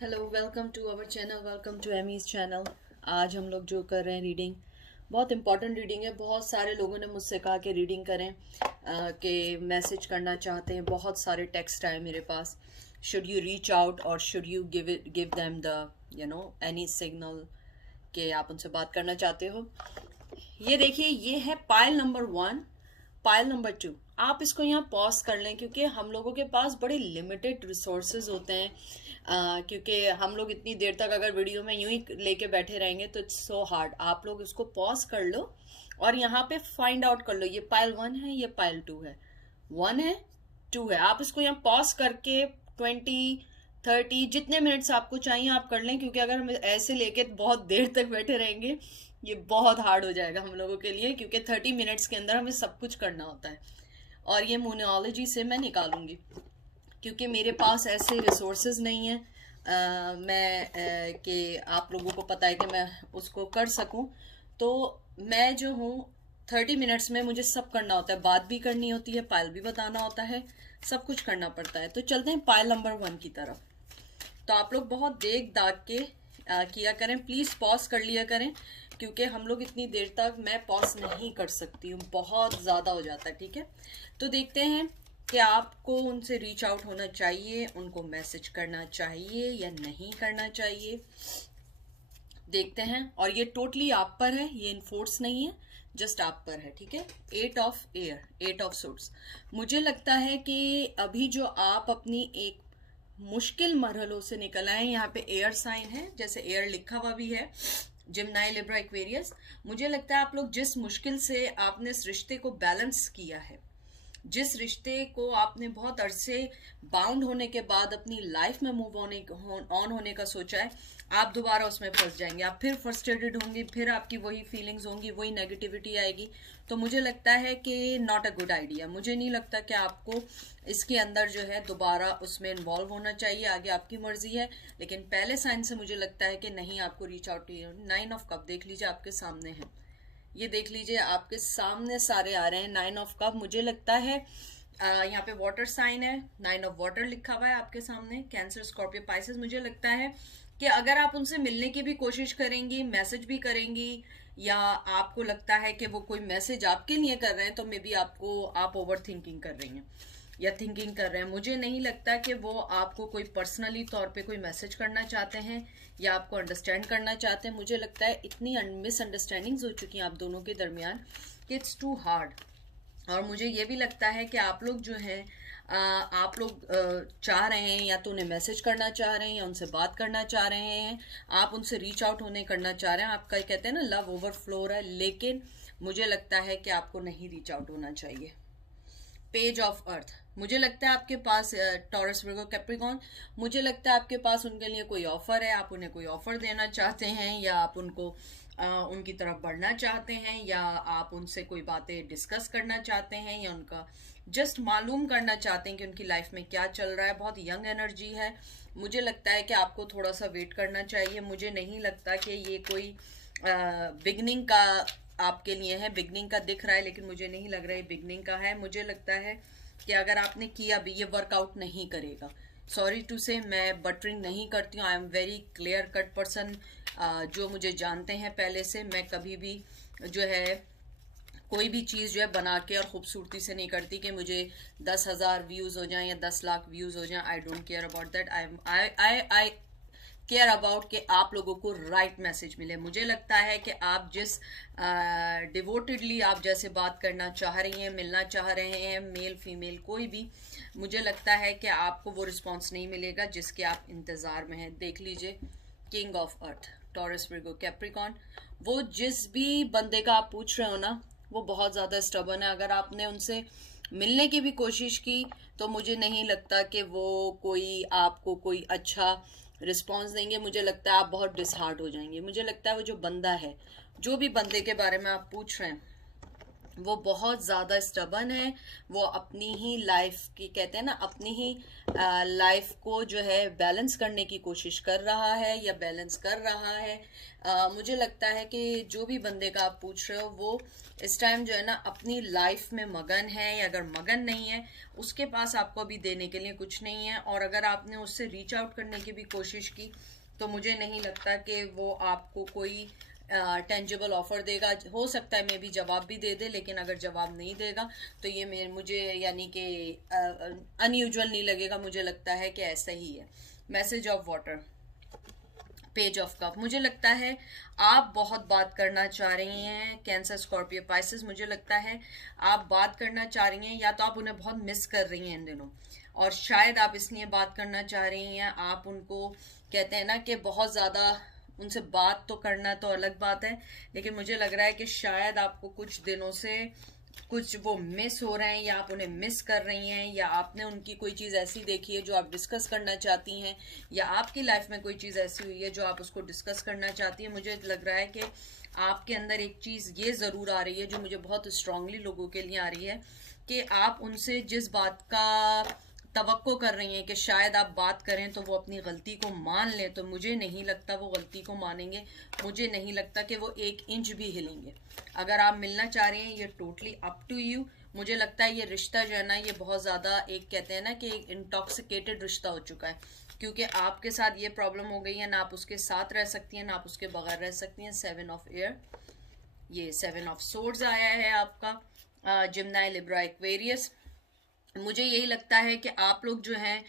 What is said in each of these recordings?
Hello, welcome to our channel, welcome to Amy's channel. आज हम लोग जो कर रहे हैं रीडिंग, बहुत इंपॉर्टेंट रीडिंग है। बहुत सारे लोगों ने मुझसे कहा कि रीडिंग करें, कि मैसेज करना चाहते हैं। बहुत सारे टेक्स्ट आए मेरे पास, शुड यू रीच आउट और should you give them the any signal कि आप उनसे बात करना चाहते हो। ये देखिए, ये है पाइल नंबर 1, पाइल नंबर 2। आप इसको यहाँ पॉज कर लें क्योंकि हम लोगों के पास बड़े लिमिटेड रिसोर्सेज होते हैं। क्योंकि हम लोग इतनी देर तक अगर वीडियो में यूं ही लेके बैठे रहेंगे तो इट्स सो हार्ड। आप लोग इसको पॉज कर लो और यहाँ पे फाइंड आउट कर लो, ये पाइल 1 है, ये पाइल 2 है, 1 है, 2 है। आप इसको यहाँ पॉज करके 20-30 जितने मिनट्स आपको चाहिए आप कर लें, क्योंकि अगर हम ऐसे लेके बहुत देर तक बैठे रहेंगे ये बहुत हार्ड हो जाएगा हम लोगों के लिए, क्योंकि 30 मिनट्स के अंदर हमें सब कुछ करना होता है। और ये मोनोलॉजी से मैं निकालूंगी क्योंकि मेरे पास ऐसे रिसोर्सेज नहीं है कि आप लोगों को पता है कि मैं उसको कर सकूं। तो मैं जो हूँ 30 मिनट्स में मुझे सब करना होता है, बात भी करनी होती है, पायल भी बताना होता है, सब कुछ करना पड़ता है। तो चलते हैं पायल नंबर 1 की तरफ। तो आप लोग बहुत देख दाग के किया करें, प्लीज़ पॉज कर लिया करें, क्योंकि हम लोग इतनी देर तक मैं पॉज नहीं कर सकती हूँ, बहुत ज़्यादा हो जाता है। ठीक है, तो देखते हैं कि आपको उनसे रीच आउट होना चाहिए, उनको मैसेज करना चाहिए या नहीं करना चाहिए। देखते हैं। और ये टोटली आप पर है, ये इनफोर्स नहीं है, जस्ट आप पर है। ठीक है, 8 ऑफ एयर, 8 ऑफ सूट्स। मुझे लगता है कि अभी जो आप अपनी एक मुश्किल मरहलों से निकल आए, यहाँ पे एयर साइन है, जैसे एयर लिखा हुआ भी है, जिम्नाई, लिब्रा, एक्वेरियस। मुझे लगता है आप लोग जिस मुश्किल से आपने इस रिश्ते को बैलेंस किया है, जिस रिश्ते को आपने बहुत अरसे बाउंड होने के बाद अपनी लाइफ में मूव ऑन होने का सोचा है, आप दोबारा उसमें फंस जाएंगे। आप फिर फ्रस्ट्रेटेड होंगी, फिर आपकी वही फीलिंग्स होंगी, वही नेगेटिविटी आएगी। तो मुझे लगता है कि नॉट अ गुड आइडिया। मुझे नहीं लगता कि आपको इसके अंदर जो है दोबारा उसमें इन्वॉल्व होना चाहिए। आगे आपकी मर्जी है, लेकिन पहले साइन से मुझे लगता है कि नहीं, आपको रीच आउट। 9 ऑफ कप देख लीजिए, आपके सामने है, ये देख लीजिए, आपके सामने सारे आ रहे हैं 9 ऑफ कप। मुझे लगता है यहाँ पे वाटर साइन है, 9 ऑफ वाटर लिखा हुआ है आपके सामने, कैंसर, स्कॉर्पियो, पाइसेस। मुझे लगता है कि अगर आप उनसे मिलने की भी कोशिश करेंगी, मैसेज भी करेंगी, या आपको लगता है कि वो कोई मैसेज आपके लिए कर रहे हैं, तो मे बी आप ओवर थिंकिंग कर रही हैं या थिंकिंग कर रहे हैं। मुझे नहीं लगता कि वो आपको कोई पर्सनली तौर पे कोई मैसेज करना चाहते हैं या आपको अंडरस्टैंड करना चाहते हैं। मुझे लगता है इतनी मिसअंडरस्टैंडिंग्स हो चुकी हैं आप दोनों के दरमियान कि इट्स टू हार्ड। और मुझे ये भी लगता है कि आप लोग जो हैं, आप लोग चाह रहे हैं या तो उन्हें मैसेज करना चाह रहे हैं या उनसे बात करना चाह रहे हैं, आप उनसे रीच आउट होने करना चाह रहे हैं। आपका कहते हैं ना, लव ओवरफ्लो है, लेकिन मुझे लगता है कि आपको नहीं रीच आउट होना चाहिए। पेज ऑफ अर्थ, मुझे लगता है आपके पास टॉरस, वर्गो, कैप्रिकॉर्न, मुझे लगता है आपके पास उनके लिए कोई ऑफर है, आप उन्हें कोई ऑफर देना चाहते हैं, या आप उनको उनकी तरफ बढ़ना चाहते हैं, या आप उनसे कोई बातें डिस्कस करना चाहते हैं, या उनका जस्ट मालूम करना चाहते हैं कि उनकी लाइफ में क्या चल रहा है। बहुत यंग एनर्जी है। मुझे लगता है कि आपको थोड़ा सा वेट करना चाहिए। मुझे नहीं लगता कि ये कोई बिगनिंग का आपके लिए है, बिगनिंग का दिख रहा है, लेकिन मुझे नहीं लग रहा है बिगनिंग का है। मुझे लगता है कि अगर आपने किया भी, ये वर्कआउट नहीं करेगा। सॉरी टू से, मैं बटरिंग नहीं करती हूँ, I am very clear cut person. जो मुझे जानते हैं पहले से, मैं कभी भी जो है कोई भी चीज़ जो है बना के और खूबसूरती से नहीं करती कि मुझे 10,000 व्यूज़ हो जाएं या 10 लाख व्यूज़ हो जाएं। I don't care about that. I care about कि आप लोगों को राइट मैसेज मिले। मुझे लगता है कि आप जिस डिवोटेडली आप जैसे बात करना चाह रही हैं, मिलना चाह रहे हैं, मेल फीमेल कोई भी, मुझे लगता है कि आपको वो रिस्पॉन्स नहीं मिलेगा जिसके आप इंतज़ार में हैं। देख लीजिए, king of earth, taurus, Virgo, Capricorn. वो जिस भी बंदे का आप पूछ रहे हो ना, वो बहुत ज़्यादा स्टबर्न है। अगर आपने उनसे मिलने की भी कोशिश की तो मुझे नहीं लगता कि वो आपको कोई अच्छा रिस्पॉन्स देंगे। मुझे लगता है आप बहुत डिसहार्ट हो जाएंगे। मुझे लगता है वो जो बंदा है, जो भी बंदे के बारे में आप पूछ रहे हैं, वो बहुत ज़्यादा स्टबन है। वो अपनी ही लाइफ की, कहते हैं ना, अपनी ही लाइफ को जो है बैलेंस करने की कोशिश कर रहा है या बैलेंस कर रहा है। मुझे लगता है कि जो भी बंदे का आप पूछ रहे हो वो इस टाइम जो है ना अपनी लाइफ में मगन है, या अगर मगन नहीं है उसके पास आपको अभी देने के लिए कुछ नहीं है। और अगर आपने उससे रीच आउट करने की भी कोशिश की तो मुझे नहीं लगता कि वो आपको कोई टेंजिबल ऑफर देगा। हो सकता है मे भी जवाब भी दे दे, लेकिन अगर जवाब नहीं देगा तो ये मुझे यानी कि अनयूजुअल नहीं लगेगा। मुझे लगता है कि ऐसा ही है। Message of water, page of cup, मुझे लगता है आप बहुत बात करना चाह रही हैं। कैंसर, स्कॉर्पियो, पाइसेस, मुझे लगता है आप बात करना चाह रही हैं, या तो आप उन्हें बहुत मिस कर रही हैं इन दिनों, और शायद आप इसलिए बात करना चाह रही हैं। आप उनको, कहते हैं ना कि बहुत ज़्यादा उनसे बात तो करना तो अलग बात है, लेकिन मुझे लग रहा है कि शायद आपको कुछ दिनों से कुछ वो मिस हो रहे हैं, या आप उन्हें मिस कर रही हैं, या आपने उनकी कोई चीज़ ऐसी देखी है जो आप डिस्कस करना चाहती हैं, या आपकी लाइफ में कोई चीज़ ऐसी हुई है जो आप उसको डिस्कस करना चाहती हैं। मुझे लग रहा है कि आपके अंदर एक चीज़ ये ज़रूर आ रही है जो मुझे बहुत स्ट्रांगली लोगों के लिए आ रही है, कि आप उनसे जिस बात का तवक्को कर रही हैं कि शायद आप बात करें तो वो अपनी गलती को मान लें, तो मुझे नहीं लगता वो गलती को मानेंगे। मुझे नहीं लगता कि वो 1 इंच भी हिलेंगे। अगर आप मिलना चाह रहे हैं, ये टोटली अप टू यू। मुझे लगता है ये रिश्ता जो है ना, ये बहुत ज़्यादा, एक कहते हैं ना कि एक इंटॉक्सिकेटेड रिश्ता हो चुका है, क्योंकि आपके साथ ये प्रॉब्लम हो गई है, ना आप उसके साथ रह सकती हैं ना आप उसके बगैर रह सकती हैं। 7 ऑफ एयर, ये 7 ऑफ सोर्ड्स आया है आपका, जिम्नाई, लिब्रा, एक्वेरियस। मुझे यही लगता है कि आप लोग जो हैं,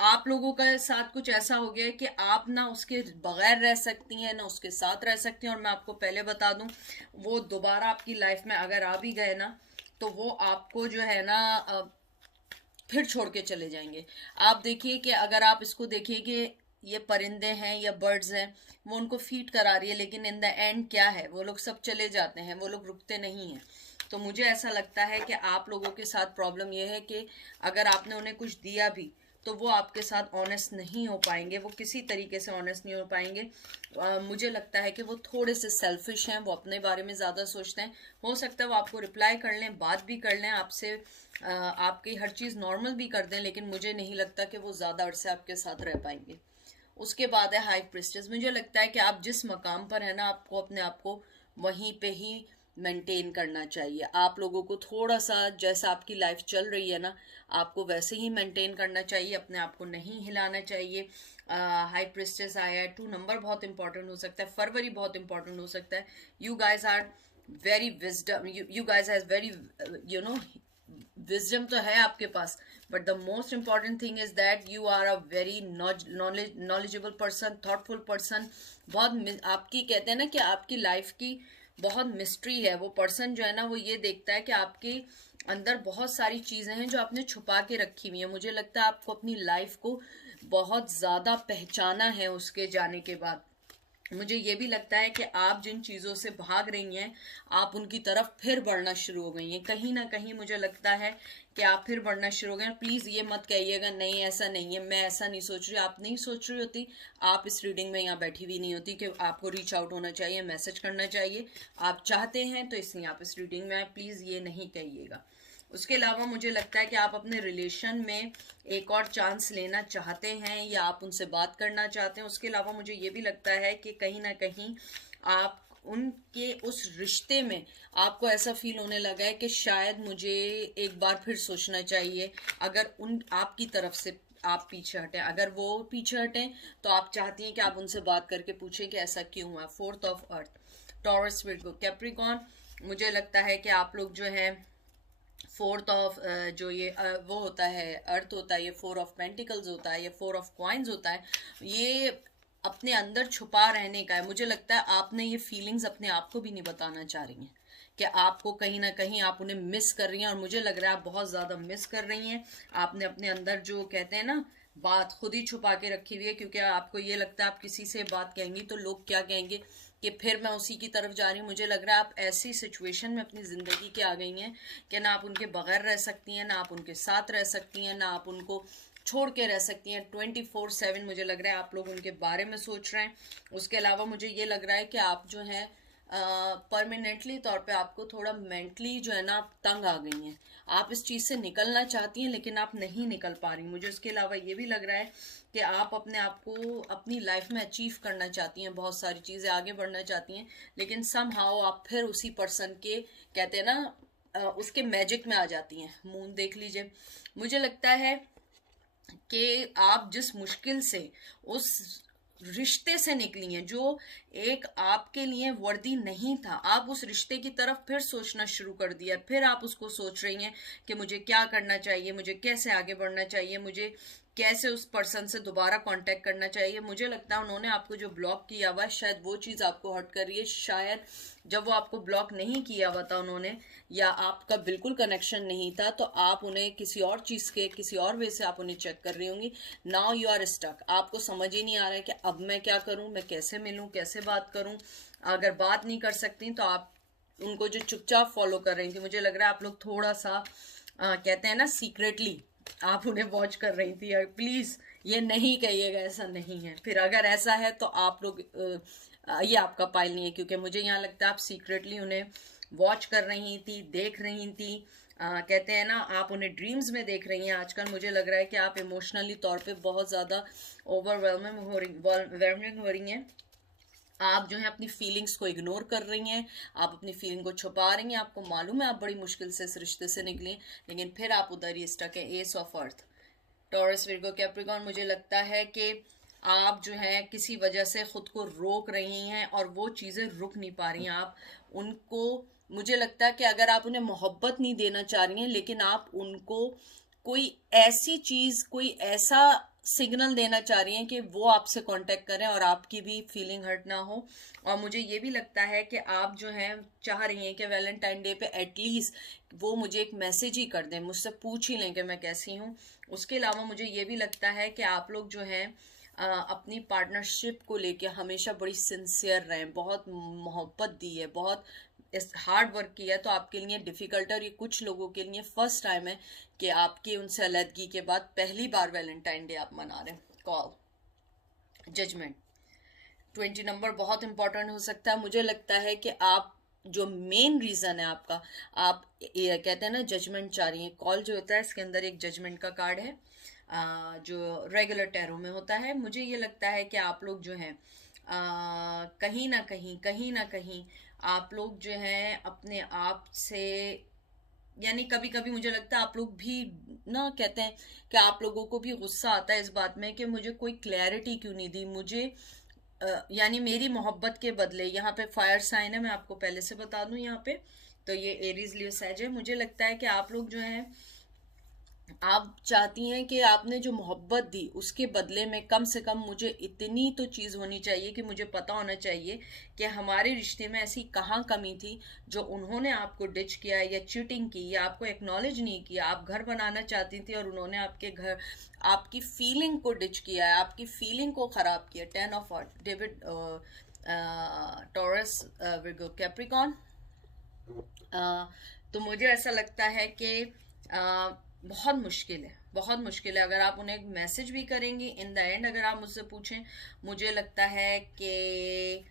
आप लोगों का साथ कुछ ऐसा हो गया है कि आप ना उसके बगैर रह सकती हैं ना उसके साथ रह सकती हैं। और मैं आपको पहले बता दूं, वो दोबारा आपकी लाइफ में अगर आ भी गए ना, तो वो आपको जो है ना फिर छोड़ के चले जाएंगे। आप देखिए कि अगर आप इसको देखिए कि ये परिंदे हैं या बर्ड्स हैं, वो उनको फीड करा रही है, लेकिन इन द एंड क्या है, वो लोग सब चले जाते हैं, वो लोग रुकते नहीं हैं। तो मुझे ऐसा लगता है कि आप लोगों के साथ प्रॉब्लम ये है कि अगर आपने उन्हें कुछ दिया भी तो वो आपके साथ ऑनेस्ट नहीं हो पाएंगे, वो किसी तरीके से ऑनेस्ट नहीं हो पाएंगे। मुझे लगता है कि वो थोड़े से सेल्फिश हैं, वो अपने बारे में ज़्यादा सोचते हैं। हो सकता है वो आपको रिप्लाई कर लें, बात भी कर लें आपसे, आपकी हर चीज़ नॉर्मल भी कर दें, लेकिन मुझे नहीं लगता कि वो ज़्यादा अरसे आपके साथ रह पाएंगे। उसके बाद है हाई प्रिस्टेस। मुझे लगता है कि आप जिस मकाम पर है ना, आपको अपने आप को वहीं पे ही मेंटेन करना चाहिए। आप लोगों को थोड़ा सा, जैसा आपकी लाइफ चल रही है ना, आपको वैसे ही मेंटेन करना चाहिए, अपने आप को नहीं हिलाना चाहिए। हाई प्रिस्टेस आया है, 2 नंबर बहुत इंपॉर्टेंट हो सकता है, फरवरी बहुत इंपॉर्टेंट हो सकता है। You guys are very wisdom, you guys has very, you know, wisdom तो है आपके पास, but the most important thing is that you are a very knowledgeable person, thoughtful person. बहुत आपकी, कहते हैं ना कि आपकी लाइफ की बहुत मिस्ट्री है। वो पर्सन जो है ना, वो ये देखता है कि आपके अंदर बहुत सारी चीजें हैं जो आपने छुपा के रखी हुई है। मुझे लगता है आपको अपनी लाइफ को बहुत ज्यादा पहचाना है उसके जाने के बाद। मुझे ये भी लगता है कि आप जिन चीज़ों से भाग रही हैं, आप उनकी तरफ फिर बढ़ना शुरू हो गई हैं। कहीं ना कहीं मुझे लगता है कि आप फिर बढ़ना शुरू हो गए हैं। प्लीज़ ये मत कहिएगा नहीं ऐसा नहीं है, मैं ऐसा नहीं सोच रही। आप नहीं सोच रही होती, आप इस रीडिंग में यहाँ बैठी हुई नहीं होती कि आपको रीच आउट होना चाहिए, मैसेज करना चाहिए। आप चाहते हैं तो इसलिए आप इस रीडिंग में आए। प्लीज़ ये नहीं कहिएगा। उसके अलावा मुझे लगता है कि आप अपने रिलेशन में एक और चांस लेना चाहते हैं, या आप उनसे बात करना चाहते हैं। उसके अलावा मुझे ये भी लगता है कि कहीं ना कहीं आप उनके उस रिश्ते में, आपको ऐसा फील होने लगा है कि शायद मुझे एक बार फिर सोचना चाहिए। अगर उन आपकी तरफ से आप पीछे हटें, अगर वो पीछे हटें, तो आप चाहती हैं कि आप उनसे बात करके पूछें कि ऐसा क्यों हुआ। 4th of earth, taurus, Virgo, Capricorn. मुझे लगता है कि आप लोग जो है 4th ऑफ जो ये वो होता है, अर्थ होता है, ये 4 ऑफ पेंटिकल्स होता है, ये 4 ऑफ कॉइन्स होता है, ये अपने अंदर छुपा रहने का है। मुझे लगता है आपने ये फीलिंग्स अपने आप को भी नहीं बताना चाह रही हैं, कि आपको कहीं ना कहीं आप उन्हें मिस कर रही हैं। और मुझे लग रहा है आप बहुत ज़्यादा मिस कर रही हैं। आपने अपने अंदर जो कहते हैं ना, बात खुद ही छुपा के रखी हुई है, क्योंकि आपको ये लगता है आप किसी से बात कहेंगी तो लोग क्या कहेंगे, कि फिर मैं उसी की तरफ जा रही हूँ। मुझे लग रहा है आप ऐसी सिचुएशन में अपनी ज़िंदगी के आ गई हैं कि ना आप उनके बगैर रह सकती हैं, ना आप उनके साथ रह सकती हैं, ना आप उनको छोड़ के रह सकती हैं। 24/7 मुझे लग रहा है आप लोग उनके बारे में सोच रहे हैं। उसके अलावा मुझे ये लग रहा है कि आप जो हैं परमानेंटली तौर पे आपको थोड़ा मेंटली जो है ना आप तंग आ गई हैं, आप इस चीज़ से निकलना चाहती हैं लेकिन आप नहीं निकल पा रही। मुझे उसके अलावा ये भी लग रहा है कि आप अपने आप को अपनी लाइफ में अचीव करना चाहती हैं, बहुत सारी चीज़ें आगे बढ़ना चाहती हैं, लेकिन समहाउ आप फिर उसी पर्सन के कहते हैं ना उसके मैजिक में आ जाती हैं। मून देख लीजिए, मुझे लगता है कि आप जिस मुश्किल से उस रिश्ते से निकली हैं जो एक आपके लिए वर्दी नहीं था, आप उस रिश्ते की तरफ फिर सोचना शुरू कर दिया, फिर आप उसको सोच रही हैं कि मुझे क्या करना चाहिए, मुझे कैसे आगे बढ़ना चाहिए, मुझे कैसे उस पर्सन से दोबारा कांटेक्ट करना चाहिए। मुझे लगता है उन्होंने आपको जो ब्लॉक किया हुआ है शायद वो चीज़ आपको हर्ट कर रही है। शायद जब वो आपको ब्लॉक नहीं किया हुआ था उन्होंने, या आपका बिल्कुल कनेक्शन नहीं था, तो आप उन्हें किसी और चीज़ के किसी और वे से आप उन्हें चेक कर रही होंगी। नाउ यू आर स्टक, आपको समझ ही नहीं आ रहा है कि अब मैं क्या करूं, मैं कैसे मिलूं, कैसे बात करूं। अगर बात नहीं कर सकती तो आप उनको जो चुपचाप फॉलो कर रही थी, मुझे लग रहा है आप लोग थोड़ा सा कहते हैं ना सीक्रेटली आप उन्हें वॉच कर रही थी। प्लीज ये नहीं कहिएगा ऐसा नहीं है, फिर अगर ऐसा है तो आप लोग ये आपका पाइल नहीं है, क्योंकि मुझे यहाँ लगता है आप सीक्रेटली उन्हें वॉच कर रही थी, देख रही थी। कहते हैं ना आप उन्हें ड्रीम्स में देख रही हैं। आजकल मुझे लग रहा है कि आप इमोशनली तौर पे बहुत ज़्यादा ओवरवेलमिंग हो रही हैं। आप जो है अपनी फीलिंग्स को इग्नोर कर रही हैं, आप अपनी फीलिंग को छुपा रही हैं। आपको मालूम है आप बड़ी मुश्किल से इस रिश्ते से निकली, लेकिन फिर आप उधर ही स्टक है। S of earth, taurus, Virgo, Capricorn, मुझे लगता है कि आप जो है किसी वजह से खुद को रोक रही हैं और वो चीज़ें रुक नहीं पा रही हैं। आप उनको, मुझे लगता है कि अगर आप उन्हें मोहब्बत नहीं देना चाह रही हैं, लेकिन आप उनको कोई ऐसी चीज़, कोई ऐसा सिग्नल देना चाह रही हैं कि वो आपसे कांटेक्ट करें और आपकी भी फीलिंग हर्ट ना हो। और मुझे ये भी लगता है कि आप जो हैं चाह रही हैं कि वैलेंटाइन डे पे एटलीस्ट वो मुझे एक मैसेज ही कर दें, मुझसे पूछ ही लें कि मैं कैसी हूँ। उसके अलावा मुझे ये भी लगता है कि आप लोग जो हैं अपनी पार्टनरशिप को लेके हमेशा बड़ी सिंसियर रहें, बहुत मोहब्बत दी है, बहुत इस हार्ड वर्क किया है, तो आपके लिए डिफ़िकल्ट है। और ये कुछ लोगों के लिए फर्स्ट टाइम है कि आपकी उनसे अलग के बाद पहली बार वैलेंटाइन डे आप मना रहे हैं। कॉल, जजमेंट, 20 नंबर बहुत इंपॉर्टेंट हो सकता है। मुझे लगता है कि आप जो मेन रीज़न है आपका, आप ये कहते हैं ना जजमेंट चाह रही हैं। कॉल जो होता है इसके अंदर एक जजमेंट का कार्ड है जो रेगुलर टैरो में होता है। मुझे ये लगता है कि आप लोग जो हैं कहीं ना कहीं आप लोग जो हैं अपने आप से, यानी कभी कभी मुझे लगता है आप लोग भी ना कहते हैं कि आप लोगों को भी गुस्सा आता है इस बात में कि मुझे कोई क्लैरिटी क्यों नहीं दी, मुझे यानी मेरी मोहब्बत के बदले। यहाँ पे फायर साइन है, मैं आपको पहले से बता दूं यहाँ पे, तो ये एरीज लियो सैज है। मुझे लगता है कि आप लोग जो हैं आप चाहती हैं कि आपने जो मोहब्बत दी उसके बदले में कम से कम मुझे इतनी तो चीज़ होनी चाहिए कि मुझे पता होना चाहिए कि हमारे रिश्ते में ऐसी कहाँ कमी थी जो उन्होंने आपको डिच किया या चीटिंग की या आपको एक्नॉलेज नहीं किया। आप घर बनाना चाहती थी और उन्होंने आपके घर, आपकी फीलिंग को डिच किया है, आपकी फीलिंग को ख़राब किया। 10 of David, taurus, Virgo, Capricorn. तो मुझे ऐसा लगता है कि बहुत मुश्किल है, बहुत मुश्किल है। अगर आप उन्हें एक मैसेज भी करेंगी, इन द एंड अगर आप मुझसे पूछें, मुझे लगता है कि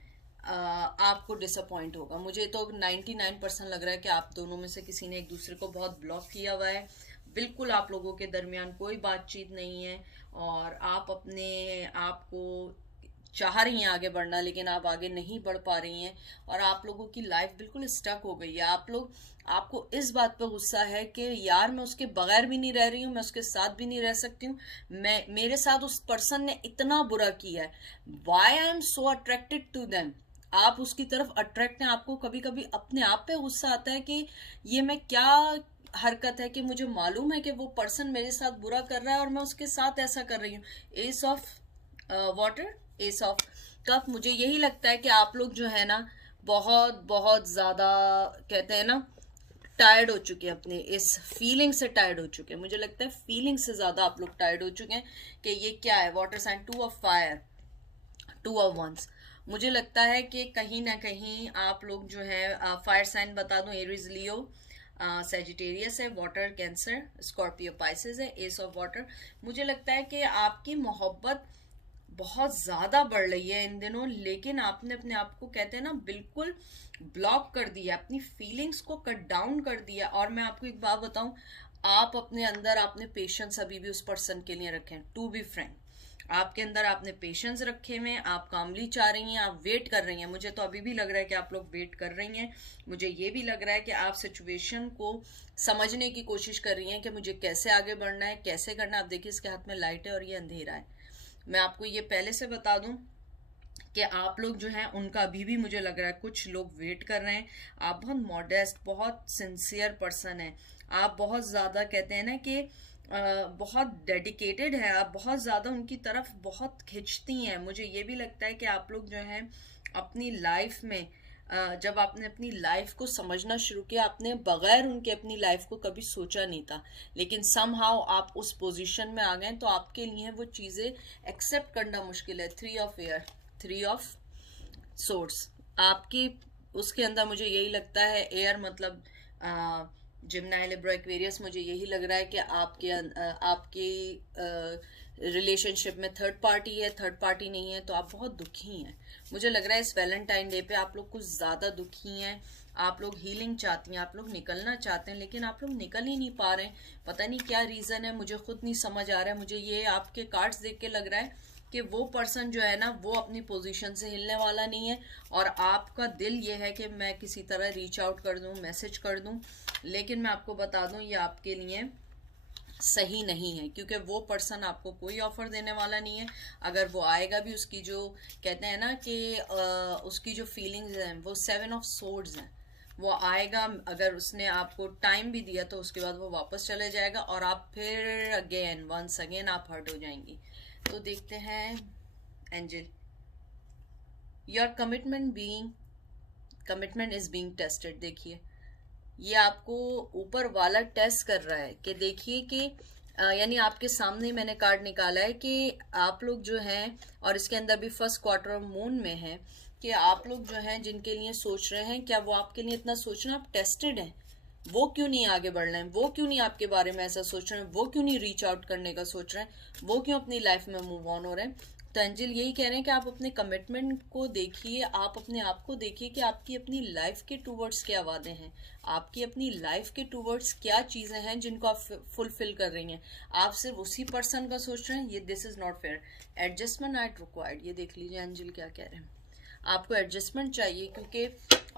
आपको डिसअपॉइंट होगा। मुझे तो 99% लग रहा है कि आप दोनों में से किसी ने एक दूसरे को बहुत ब्लॉक किया हुआ है। बिल्कुल आप लोगों के दरमियान कोई बातचीत नहीं है और आप अपने आप को चाह रही हैं आगे बढ़ना, लेकिन आप आगे नहीं बढ़ पा रही हैं और आप लोगों की लाइफ बिल्कुल स्टक हो गई है। आप लोग, आपको इस बात पर गुस्सा है कि यार मैं उसके बगैर भी नहीं रह रही हूँ, मैं उसके साथ भी नहीं रह सकती हूँ, मैं, मेरे साथ उस पर्सन ने इतना बुरा किया है, why I am so attracted to them. आप उसकी तरफ अट्रैक्ट हैं। आपको कभी कभी अपने आप पे गुस्सा आता है कि ये मैं क्या हरकत है कि मुझे मालूम है कि वो पर्सन मेरे साथ बुरा कर रहा है और मैं उसके साथ ऐसा कर रही हूँ। S of water, S of cup, मुझे यही लगता है कि आप लोग जो है ना बहुत बहुत ज़्यादा कहते हैं ना टायर्ड हो चुके हैं, अपने इस फीलिंग से टायर्ड हो चुके हैं। मुझे लगता है फीलिंग से ज़्यादा आप लोग टायर्ड हो चुके हैं कि ये क्या है। Water sign, 2 of fire, 2 of once. मुझे लगता है कि कहीं ना कहीं आप लोग जो है फायर साइन बता दूं, एरीज, लियो, सेजिटेरियस है, वाटर कैंसर, स्कॉर्पियो, पाइसेस है, एस ऑफ वाटर। मुझे लगता है कि आपकी मोहब्बत बहुत ज्यादा बढ़ रही है इन दिनों, लेकिन आपने अपने आप को कहते हैं ना बिल्कुल ब्लॉक कर दिया, अपनी फीलिंग्स को कट डाउन कर दिया। और मैं आपको एक बात बताऊं, आप अपने अंदर आपने पेशेंस अभी भी उस पर्सन के लिए रखें, टू बी फ्रैंक, आपके अंदर आपने पेशेंस रखे हुए हैं, आप कामली चाह रही हैं, आप वेट कर रही हैं। मुझे तो अभी भी लग रहा है कि आप लोग वेट कर रही हैं। मुझे ये भी लग रहा है कि आप सिचुएशन को समझने की कोशिश कर रही हैं कि मुझे कैसे आगे बढ़ना है, कैसे करना है। आप देखिए इसके हाथ में लाइट है और ये अंधेरा है। मैं आपको ये पहले से बता दूं कि आप लोग जो हैं उनका अभी भी मुझे लग रहा है कुछ लोग वेट कर रहे हैं। आप बहुत मॉडेस्ट, बहुत सिंसियर पर्सन हैं। आप बहुत ज़्यादा कहते हैं ना कि बहुत डेडिकेटेड है, आप बहुत ज़्यादा उनकी तरफ बहुत खिंचती हैं। मुझे ये भी लगता है कि आप लोग जो हैं अपनी लाइफ में जब आपने अपनी लाइफ को समझना शुरू किया, आपने बगैर उनके अपनी लाइफ को कभी सोचा नहीं था, लेकिन समहाउ आप उस पोजीशन में आ गए तो आपके लिए वो चीज़ें एक्सेप्ट करना मुश्किल है। Three of air, three of source आपकी, उसके अंदर मुझे यही लगता है, एयर मतलब जिम्नाई लिब्रा एक्वेरियस, मुझे यही लग रहा है कि आपके रिलेशनशिप में थर्ड पार्टी है, थर्ड पार्टी नहीं है तो आप बहुत दुखी हैं। मुझे लग रहा है इस वैलेंटाइन डे पे आप लोग कुछ ज़्यादा दुखी हैं। आप लोग हीलिंग चाहती हैं, आप लोग निकलना चाहते हैं, लेकिन आप लोग निकल ही नहीं पा रहे हैं। पता नहीं क्या रीज़न है, मुझे खुद नहीं समझ आ रहा है। मुझे ये आपके कार्ड्स देख के लग रहा है कि वो पर्सन जो है ना वो अपनी पोजीशन से हिलने वाला नहीं है, और आपका दिल ये है कि मैं किसी तरह रीच आउट कर दूं, मैसेज कर दूं। लेकिन मैं आपको बता दूं ये आपके लिए सही नहीं है, क्योंकि वो पर्सन आपको कोई ऑफर देने वाला नहीं है। अगर वो आएगा भी, उसकी जो कहते हैं ना कि उसकी जो फीलिंग्स हैं वो 7 ऑफ सोर्ड्स हैं। वो आएगा, अगर उसने आपको टाइम भी दिया तो उसके बाद वो वापस चले जाएगा और आप फिर अगेन वंस अगेन आप हर्ट हो जाएंगी। तो देखते हैं angel, your commitment is being tested. देखिए ये आपको ऊपर वाला टेस्ट कर रहा है कि देखिए कि यानी आपके सामने मैंने कार्ड निकाला है कि आप लोग जो हैं, और इसके अंदर भी फर्स्ट क्वार्टर ऑफ मून में है, कि आप लोग जो हैं जिनके लिए सोच रहे हैं, क्या वो आपके लिए इतना सोच रहे हैं, आप टेस्टेड हैं। वो क्यों नहीं आगे बढ़ रहे हैं, वो क्यों नहीं आपके बारे में ऐसा सोच रहे हैं, वो क्यों नहीं रीच आउट करने का सोच रहे हैं, वो क्यों अपनी लाइफ में मूव ऑन हो रहे हैं। तो एंजल यही कह रहे हैं कि आप अपने कमिटमेंट को देखिए, आप अपने आप को देखिए कि आपकी अपनी लाइफ के टूवर्ड्स क्या वादे हैं, आपकी अपनी लाइफ के टूवर्ड्स क्या चीज़ें हैं जिनको आप फुलफिल कर रही हैं। आप सिर्फ उसी पर्सन का सोच रहे हैं, ये this is not fair. Adjustment are required, ये देख लीजिए एंजल क्या कह रहे हैं। आपको एडजस्टमेंट चाहिए, क्योंकि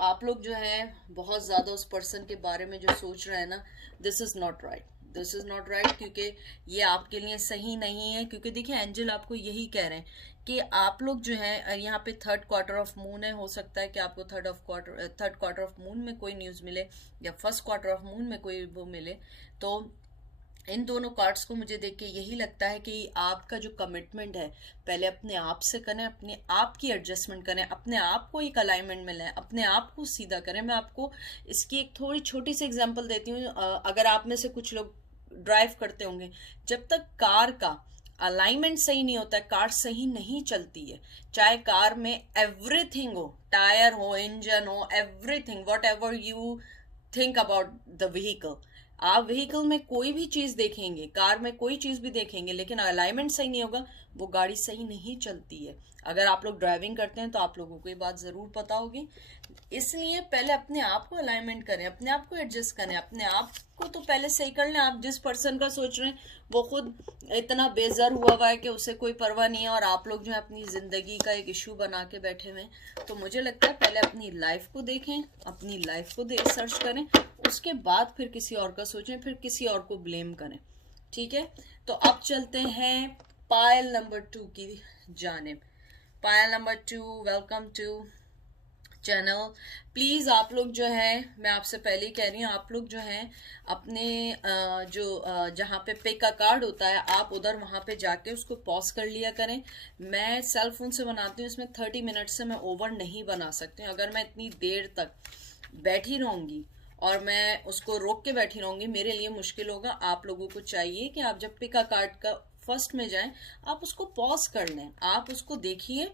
आप लोग जो है बहुत ज़्यादा उस पर्सन के बारे में जो सोच रहे हैं ना, this is not right, this is not right, क्योंकि ये आपके लिए सही नहीं है। क्योंकि देखिए एंजल आपको यही कह रहे हैं कि आप लोग जो है यहाँ पे थर्ड क्वार्टर ऑफ मून है, हो सकता है कि आपको थर्ड क्वार्टर ऑफ मून में कोई न्यूज़ मिले या फर्स्ट क्वार्टर ऑफ मून में कोई वो मिले। तो इन दोनों कार्ड्स को मुझे देख के यही लगता है कि आपका जो कमिटमेंट है पहले अपने आप से करें, अपने आप की एडजस्टमेंट करें, अपने आप को एक अलाइनमेंट में लाएं, अपने आप को सीधा करें। मैं आपको इसकी एक थोड़ी छोटी सी एग्जांपल देती हूँ। अगर आप में से कुछ लोग ड्राइव करते होंगे, जब तक कार का अलाइनमेंट सही नहीं होता है कार सही नहीं चलती है। चाहे कार में एवरीथिंग हो, टायर हो, इंजन हो, everything what ever you think about the vehicle, आप व्हीकल में कोई भी चीज देखेंगे, कार में कोई चीज भी देखेंगे, लेकिन अलाइनमेंट सही नहीं होगा वो गाड़ी सही नहीं चलती है। अगर आप लोग ड्राइविंग करते हैं तो आप लोगों को ये बात जरूर पता होगी। इसलिए पहले अपने आप को अलाइनमेंट करें, अपने आप को एडजस्ट करें, अपने आप को तो पहले सही कर लें। आप जिस पर्सन का सोच रहे हैं वो खुद इतना बेज़र हुआ है कि उसे कोई परवाह नहीं है, और आप लोग जो है अपनी जिंदगी का एक इशू बना के बैठे हुए हैं। तो मुझे लगता है पहले अपनी लाइफ को देखें, अपनी लाइफ को सर्च करें, उसके बाद फिर किसी और का सोचें, फिर किसी और को ब्लेम करें। ठीक है, तो अब चलते हैं पायल नंबर 2 की जानिब। Payal number 2, welcome to channel. Please आप लोग जो है, मैं आपसे पहले ही कह रही हूँ, आप लोग जो हैं अपने जहाँ पे पे का कार्ड होता है आप उधर वहाँ पे जाके उसको पॉज कर लिया करें। मैं सेल फोन से बनाती हूँ, इसमें 30 मिनट से मैं ओवर नहीं बना सकती हूँ। अगर मैं इतनी देर तक बैठी रहूँगी और मैं उसको रोक के बैठी रहूँगी, मेरे लिए मुश्किल होगा। आप लोगों को चाहिए कि आप जब पिक अ कार्ड का फर्स्ट में जाएं, आप उसको पॉज कर लें, आप उसको देखिए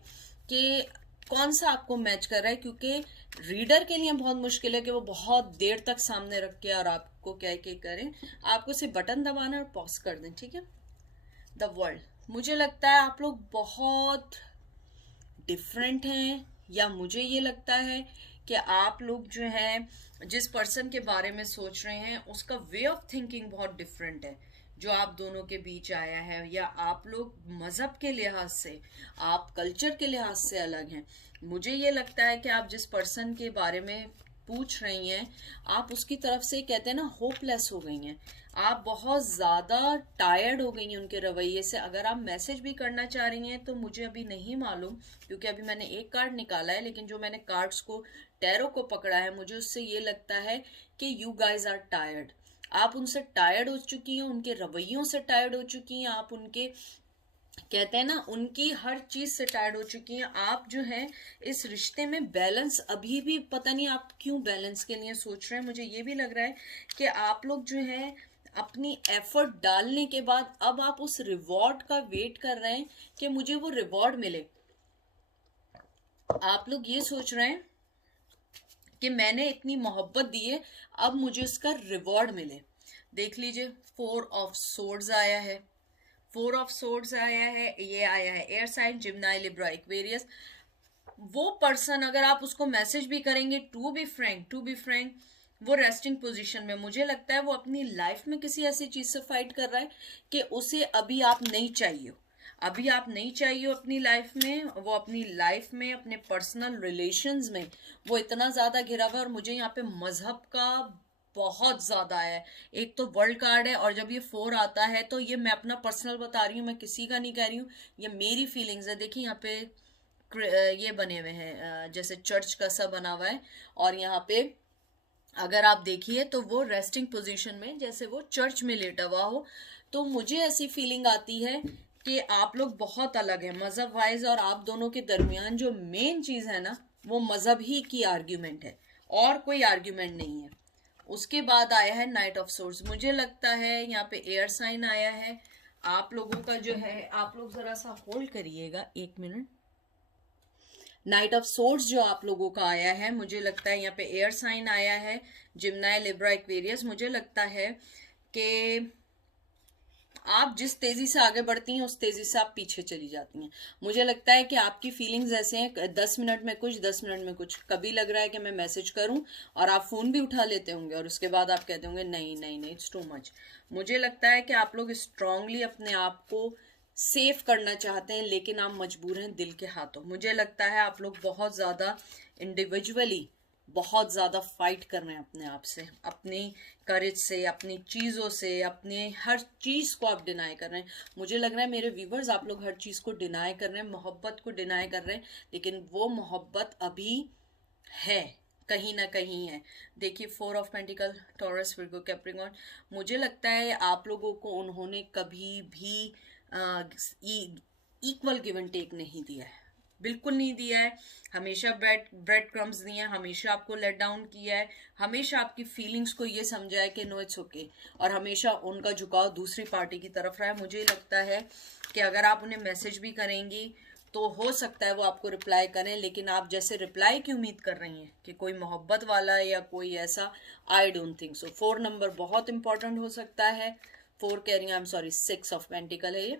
कि कौन सा आपको मैच कर रहा है, क्योंकि रीडर के लिए बहुत मुश्किल है कि वो बहुत देर तक सामने रख के और आपको क्या करें। आपको सिर्फ बटन दबाना और पॉज कर दें। ठीक है, द वर्ल्ड, मुझे लगता है आप लोग बहुत डिफरेंट हैं, या मुझे ये लगता है कि आप लोग जो है जिस पर्सन के बारे में सोच रहे हैं उसका वे ऑफ थिंकिंग बहुत डिफरेंट है जो आप दोनों के बीच आया है, या आप लोग मजहब के लिहाज से, आप कल्चर के लिहाज से अलग हैं। मुझे ये लगता है कि आप जिस पर्सन के बारे में पूछ रही हैं आप उसकी तरफ से, कहते हैं ना, होपलेस हो गई हैं। आप बहुत ज़्यादा टायर्ड हो गई हैं उनके रवैये से। अगर आप मैसेज भी करना चाह रही हैं तो मुझे अभी नहीं मालूम, क्योंकि अभी मैंने एक कार्ड निकाला है, लेकिन जो मैंने कार्ड्स को, टैरो को पकड़ा है, मुझे उससे ये लगता है कि यू गाइज आर टायर्ड। आप उनसे टायर्ड हो चुकी हैं, उनके रवैयों से टायर्ड हो चुकी हैं, आप उनके, कहते हैं ना, उनकी हर चीज से टायर्ड हो चुकी हैं। आप जो है इस रिश्ते में बैलेंस, अभी भी पता नहीं आप क्यों बैलेंस के लिए सोच रहे हैं। मुझे ये भी लग रहा है कि आप लोग जो है अपनी एफर्ट डालने के बाद अब आप उस रिवॉर्ड का वेट कर रहे हैं कि मुझे वो रिवॉर्ड मिले। आप लोग ये सोच रहे हैं कि मैंने इतनी मोहब्बत दी है, अब मुझे उसका रिवॉर्ड मिले। देख लीजिए, 4 ऑफ सोर्ड्स आया है, 4 ऑफ सोर्ड्स आया है, ये आया है एयर साइन, जिम्नाई, लिब्रा, एक्वेरियस। वो पर्सन, अगर आप उसको मैसेज भी करेंगे, टू बी फ्रैंक, वो रेस्टिंग पोजीशन में, मुझे लगता है वो अपनी लाइफ में किसी ऐसी चीज से फाइट कर रहा है कि उसे अभी आप नहीं चाहिए, अभी आप नहीं चाहिए अपनी लाइफ में। वो अपनी लाइफ में, अपने पर्सनल रिलेशंस में वो इतना ज्यादा घिरा हुआ है। और मुझे यहाँ पे मजहब का बहुत ज्यादा है। एक तो वर्ल्ड कार्ड है, और जब ये 4 आता है तो ये मैं अपना पर्सनल बता रही हूँ, मैं किसी का नहीं कह रही हूँ, ये मेरी फीलिंग्स है। देखिए यहाँ पे ये बने हुए हैं जैसे चर्च का सा बना हुआ है, और यहाँ पे अगर आप देखिए तो वो रेस्टिंग पोजीशन में, जैसे वो चर्च में लेटा हुआ हो। तो मुझे ऐसी फीलिंग आती है कि आप लोग बहुत अलग हैं मजहब वाइज, और आप दोनों के दरमियान जो मेन चीज है ना, वो मजहब ही की आर्ग्यूमेंट है, और कोई आर्ग्यूमेंट नहीं है। उसके बाद आया है नाइट ऑफ सोर्ड्स। मुझे लगता है यहाँ पे एयर साइन आया है। आप लोगों का जो है, आप लोग जरा सा होल्ड करिएगा 1 मिनट। नाइट ऑफ सोर्ड्स जो आप लोगों का आया है, मुझे लगता है यहाँ पे एयर साइन आया है, जिम्नाई, लिब्रा, एक्वेरियस। मुझे लगता है कि आप जिस तेजी से आगे बढ़ती हैं उस तेजी से आप पीछे चली जाती हैं। मुझे लगता है कि आपकी फीलिंग्स ऐसे हैं, 10 मिनट में कुछ, 10 मिनट में कुछ। कभी लग रहा है कि मैं मैसेज करूं और आप फोन भी उठा लेते होंगे, और उसके बाद आप कहते होंगे नहीं नहीं नहीं, इट्स टू मच। मुझे लगता है कि आप लोग स्ट्रांगली अपने आप को सेफ करना चाहते हैं, लेकिन आप मजबूर हैं दिल के हाथों। मुझे लगता है आप लोग बहुत ज्यादा इंडिविजुअली बहुत ज़्यादा फाइट कर रहे हैं अपने आप से, अपनी करेज से, अपनी चीज़ों से, अपने हर चीज़ को आप डिनाई कर रहे हैं। मुझे लग रहा है मेरे व्यूवर्स, आप लोग हर चीज़ को डिनाई कर रहे हैं, मोहब्बत को डिनाई कर रहे हैं, लेकिन वो मोहब्बत अभी है, कहीं ना कहीं है। देखिए 4 of pentacle, taurus, Virgo, Capricorn. मुझे लगता है आप लोगों को उन्होंने कभी भी इक्वल गिव एंड टेक नहीं दिया है, बिल्कुल नहीं दिया है। हमेशा ब्रेड क्रम्स दिए हैं, हमेशा आपको लेट डाउन किया है, हमेशा आपकी फीलिंग्स को ये समझा है कि नो इट्स ओके, और हमेशा उनका झुकाव दूसरी पार्टी की तरफ रहा है। मुझे लगता है कि अगर आप उन्हें मैसेज भी करेंगी तो हो सकता है वो आपको रिप्लाई करें, लेकिन आप जैसे रिप्लाई की उम्मीद कर रही हैं कि कोई मोहब्बत वाला या कोई ऐसा, I don't think so. 4 number बहुत इंपॉर्टेंट हो सकता है। 4 कह रही हैं, I am sorry, 6 of pentacle है ये।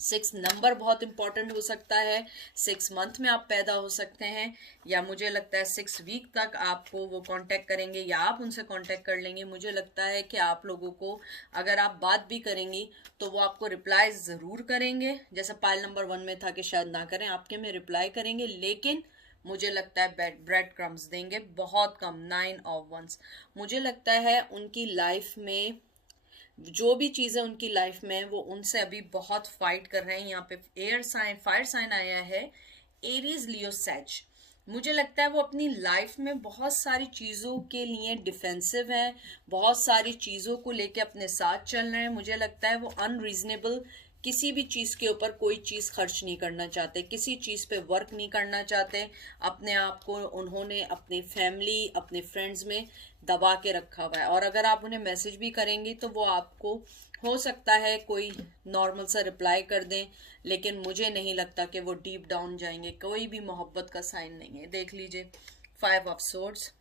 6 नंबर बहुत इंपॉर्टेंट हो सकता है। 6 मंथ में आप पैदा हो सकते हैं, या मुझे लगता है 6 वीक तक आपको वो कांटेक्ट करेंगे, या आप उनसे कांटेक्ट कर लेंगे। मुझे लगता है कि आप लोगों को, अगर आप बात भी करेंगी तो वो आपको रिप्लाई ज़रूर करेंगे। जैसे पाइल नंबर 1 में था कि शायद ना करें, आपके में रिप्लाई करेंगे, लेकिन मुझे लगता है ब्रेड क्रम्स देंगे बहुत कम। 9 ऑफ वंस। मुझे लगता है उनकी लाइफ में जो भी चीजें उनकी लाइफ में, वो उनसे अभी बहुत फाइट कर रहे हैं। यहाँ पे एयर साइन, फायर साइन आया है, एरीज, लियो, सैज। मुझे लगता है वो अपनी लाइफ में बहुत सारी चीजों के लिए डिफेंसिव है, बहुत सारी चीजों को लेके अपने साथ चल रहे हैं। मुझे लगता है वो अनरीजनेबल किसी भी चीज के ऊपर कोई चीज खर्च नहीं करना चाहते, किसी चीज पे वर्क नहीं करना चाहते। अपने आप को उन्होंने अपनी फैमिली, अपने फ्रेंड्स में दबा के रखा हुआ है। और अगर आप उन्हें मैसेज भी करेंगी तो वो आपको, हो सकता है कोई नॉर्मल सा रिप्लाई कर दें, लेकिन मुझे नहीं लगता कि वो डीप डाउन जाएंगे। कोई भी मोहब्बत का साइन नहीं है। देख लीजिए 5 ऑफ सोर्ड्स,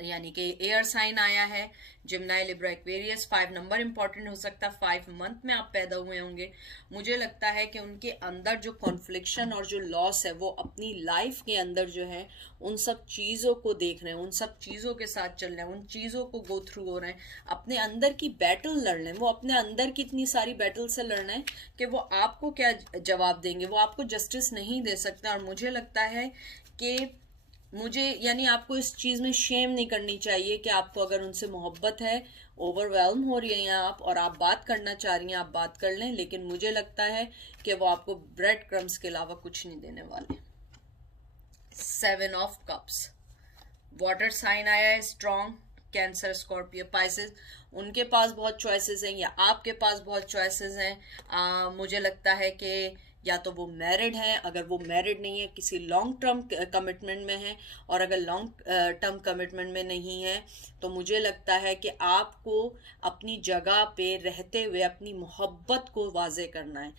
यानी कि एयर साइन आया है, जिम्नाई लिब्रा एक्वेरियस, 5 नंबर इंपॉर्टेंट हो सकता है, 5 मंथ में आप पैदा हुए होंगे। मुझे लगता है कि उनके अंदर जो कॉन्फ्लिक्शन और जो लॉस है वो अपनी लाइफ के अंदर जो है उन सब चीज़ों को देख रहे हैं, उन सब चीज़ों के साथ चल रहे हैं, उन चीज़ों को गो थ्रू हो रहे हैं, अपने अंदर की बैटल लड़ रहे हैं। वो अपने अंदर की इतनी सारी बैटल से लड़ रहे हैं कि वो आपको क्या जवाब देंगे, वो आपको जस्टिस नहीं दे सकते। और मुझे लगता है कि यानी आपको इस चीज़ में शेम नहीं करनी चाहिए कि आपको अगर उनसे मोहब्बत है, ओवरवेलम हो रही हैं आप और आप बात करना चाह रही हैं, आप बात कर लें, लेकिन मुझे लगता है कि वो आपको ब्रेड क्रम्स के अलावा कुछ नहीं देने वाले। 7 ऑफ कप्स, वाटर साइन आया है, स्ट्रॉन्ग, कैंसर, स्कॉर्पियो, पाइसेस, उनके पास बहुत चॉइसेस हैं या आपके पास बहुत चॉइसेस हैं। मुझे लगता है कि या तो वो मैरिड हैं, अगर वो मैरिड नहीं है किसी लॉन्ग टर्म कमिटमेंट में है, और अगर लॉन्ग टर्म कमिटमेंट में नहीं है तो मुझे लगता है कि आपको अपनी जगह पे रहते हुए अपनी मोहब्बत को वाजे करना है।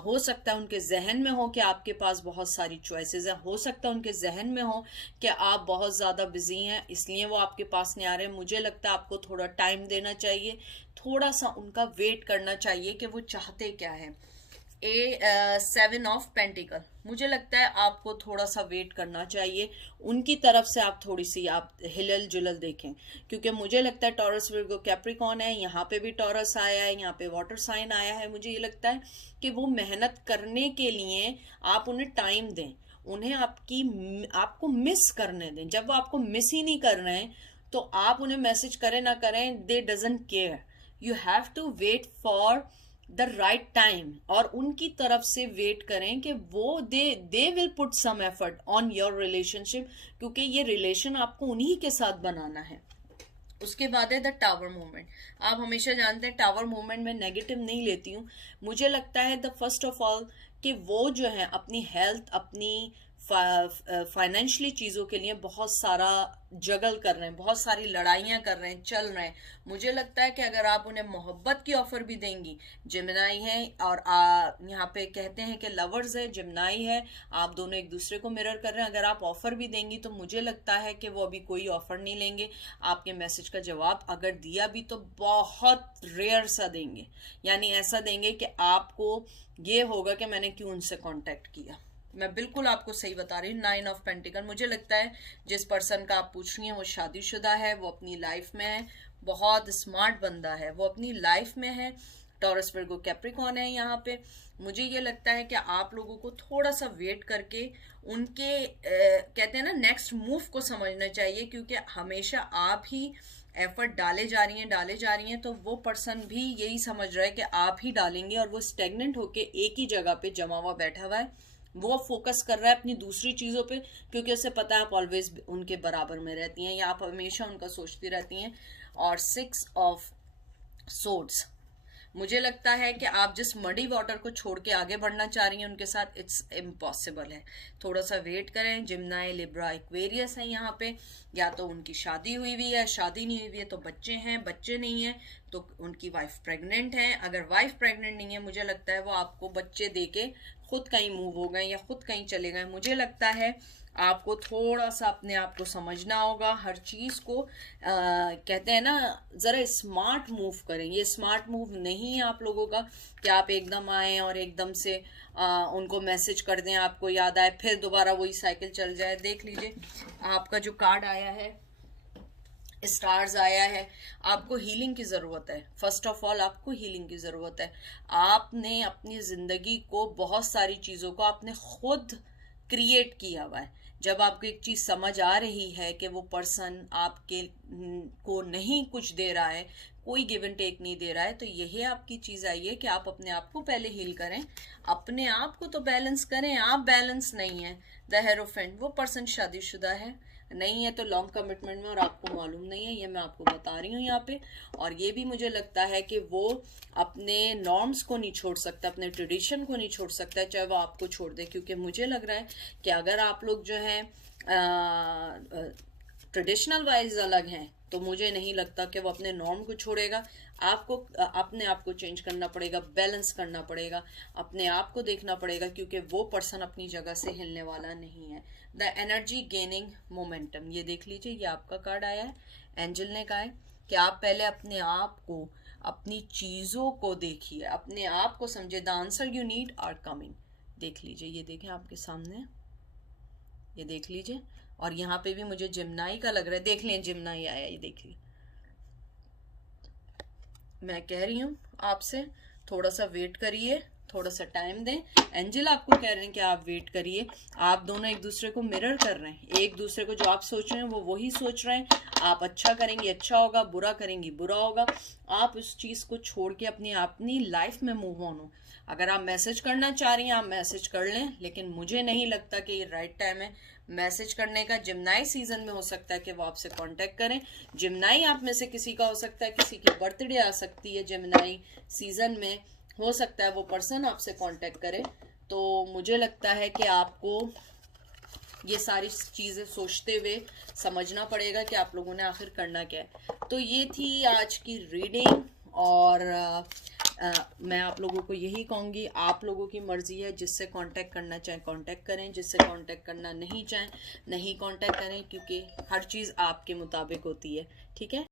हो सकता है उनके जहन में हो कि आपके पास बहुत सारी चॉइसेस हैं, हो सकता है उनके जहन में हो कि आप बहुत ज़्यादा बिजी हैं इसलिए वो आपके पास नहीं आ रहे हैं। मुझे लगता है आपको थोड़ा टाइम देना चाहिए, थोड़ा सा उनका वेट करना चाहिए कि वो चाहते क्या है। 7 ऑफ पेंटिकल, मुझे लगता है आपको थोड़ा सा वेट करना चाहिए, उनकी तरफ से आप थोड़ी सी आप हिलल जुलल देखें, क्योंकि मुझे लगता है टॉरस, विर्गो, कैप्रिकॉर्न है, यहाँ पे भी टॉरस आया है, यहाँ पे वाटर साइन आया है। मुझे ये लगता है कि वो मेहनत करने के लिए आप उन्हें टाइम दें, उन्हें आपको मिस करने दें। जब वो आपको मिस ही नहीं कर रहे हैं तो आप उन्हें मैसेज करें ना करें, they doesn't care. You have to wait for the right time, और उनकी तरफ से वेट करें कि वो they will put some effort on your relationship, क्योंकि ये रिलेशन आपको उन्हीं के साथ बनाना है। उसके बाद है द टावर मूवमेंट। आप हमेशा जानते हैं टावर मूवमेंट में नेगेटिव नहीं लेती हूँ। मुझे लगता है द फर्स्ट ऑफ ऑल कि वो जो है अपनी हेल्थ, अपनी फाइनेंशियली चीज़ों के लिए बहुत सारा जगल कर रहे हैं, बहुत सारी लड़ाइयाँ कर रहे हैं, चल रहे हैं। मुझे लगता है कि अगर आप उन्हें मोहब्बत की ऑफर भी देंगी, जिम्नाई है और यहाँ पे कहते हैं कि लवर्स है, जिम्नाई है, आप दोनों एक दूसरे को मिरर कर रहे हैं, अगर आप ऑफर भी देंगी तो मुझे लगता है कि वो अभी कोई ऑफर नहीं लेंगे। आपके मैसेज का जवाब अगर दिया भी तो बहुत रेयर सा देंगे, यानी ऐसा देंगे कि आपको ये होगा कि मैंने क्यों उनसे कॉन्टेक्ट किया। मैं बिल्कुल आपको सही बता रही हूँ। 9 ऑफ पेंटिकल, मुझे लगता है जिस पर्सन का आप पूछ रही हैं वो शादीशुदा है, वो अपनी लाइफ में है, बहुत स्मार्ट बंदा है, वो अपनी लाइफ में है। टॉरस, विर्गो, कैप्रिकॉर्न है यहाँ पे। मुझे ये लगता है कि आप लोगों को थोड़ा सा वेट करके उनके कहते हैं ना नेक्स्ट मूव को समझना चाहिए, क्योंकि हमेशा आप ही एफर्ट डाले जा रही हैं तो वो पर्सन भी यही समझ रहा है कि आप ही डालेंगे, और वो स्टेगनेंट होके एक ही जगह पे जमा हुआ बैठा हुआ है। वो फोकस कर रहा है अपनी दूसरी चीज़ों पे, क्योंकि उसे पता है आप ऑलवेज उनके बराबर में रहती हैं या आप हमेशा उनका सोचती रहती हैं। और 6 ऑफ सोर्ड्स, मुझे लगता है कि आप जिस मडी वाटर को छोड़ के आगे बढ़ना चाह रही हैं उनके साथ इट्स इम्पॉसिबल है। थोड़ा सा वेट करें। जिम्नाई, लिब्रा, एक्वेरियस है यहाँ पे, या तो उनकी शादी हुई हुई है, शादी नहीं हुई हुई है तो बच्चे हैं, बच्चे नहीं है तो उनकी वाइफ प्रेग्नेंट है। अगर वाइफ प्रेग्नेंट नहीं है, मुझे लगता है वो आपको बच्चे दे के खुद कहीं मूव हो गए या खुद कहीं चले गए। मुझे लगता है आपको थोड़ा सा अपने आप को समझना होगा, हर चीज़ को कहते हैं ना ज़रा स्मार्ट मूव करें। ये स्मार्ट मूव नहीं है आप लोगों का कि आप एकदम आए और एकदम से उनको मैसेज कर दें, आपको याद आए फिर दोबारा वही साइकिल चल जाए। देख लीजिए आपका जो कार्ड आया है, स्टार्स आया है, आपको हीलिंग की ज़रूरत है। फर्स्ट ऑफ ऑल आपको हीलिंग की ज़रूरत है। आपने अपनी ज़िंदगी को, बहुत सारी चीज़ों को आपने खुद क्रिएट किया हुआ है। जब आपको एक चीज़ समझ आ रही है कि वो पर्सन आपके को नहीं कुछ दे रहा है, कोई गिव एंड टेक नहीं दे रहा है, तो यही आपकी चीज़ आई है कि आप अपने आप को पहले हील करें, अपने आप को तो बैलेंस करें। आप बैलेंस नहीं है। द हेरोफेंट, वो पर्सन शादीशुदा है, नहीं है तो लॉन्ग कमिटमेंट में और आपको मालूम नहीं है, ये मैं आपको बता रही हूँ यहाँ पे। और ये भी मुझे लगता है कि वो अपने नॉर्म्स को नहीं छोड़ सकता, अपने ट्रेडिशन को नहीं छोड़ सकता, चाहे वो आपको छोड़ दे। क्योंकि मुझे लग रहा है कि अगर आप लोग जो हैं ट्रेडिशनल वाइज अलग हैं, तो मुझे नहीं लगता कि वो अपने नॉर्म को छोड़ेगा। आपको अपने आप को चेंज करना पड़ेगा, बैलेंस करना पड़ेगा, अपने आप को देखना पड़ेगा, क्योंकि वो पर्सन अपनी जगह से हिलने वाला नहीं है। द एनर्जी गेनिंग मोमेंटम, ये देख लीजिए, ये आपका कार्ड आया है। एंजल ने कहा है कि आप पहले अपने आप को, अपनी चीज़ों को देखिए, अपने आप को समझे। The answer you need are coming. देख लीजिए, ये देखें आपके सामने, ये देख लीजिए। और यहाँ पे भी मुझे जिम्नाई का लग रहा है, देख लें जिम्नाई आया, ये देखिए। मैं कह रही हूँ आपसे थोड़ा सा वेट करिए, थोड़ा सा टाइम दें। एंजल आपको कह रहे हैं कि आप वेट करिए। आप दोनों एक दूसरे को मिरर कर रहे हैं, एक दूसरे को जो आप सोच रहे हैं वो वही सोच रहे हैं। आप अच्छा करेंगी अच्छा होगा, बुरा करेंगी बुरा होगा। आप उस चीज़ को छोड़ के अपनी लाइफ में मूव ऑन हो। अगर आप मैसेज करना चाह रही हैं आप मैसेज कर लें, लेकिन मुझे नहीं लगता कि ये राइट टाइम है मैसेज करने का। जिम्नाई सीजन में हो सकता है कि वो आपसे कांटेक्ट करें। जिम्नाई आप में से किसी का हो सकता है, किसी की बर्थडे आ सकती है जिम्नाई सीजन में, हो सकता है वो पर्सन आपसे कांटेक्ट करे। तो मुझे लगता है कि आपको ये सारी चीज़ें सोचते हुए समझना पड़ेगा कि आप लोगों ने आखिर करना क्या है। तो ये थी आज की रीडिंग, और मैं आप लोगों को यही कहूँगी, आप लोगों की मर्जी है, जिससे कांटेक्ट करना चाहें कांटेक्ट करें, जिससे कांटेक्ट करना नहीं चाहें नहीं कांटेक्ट करें, क्योंकि हर चीज़ आपके मुताबिक होती है। ठीक है।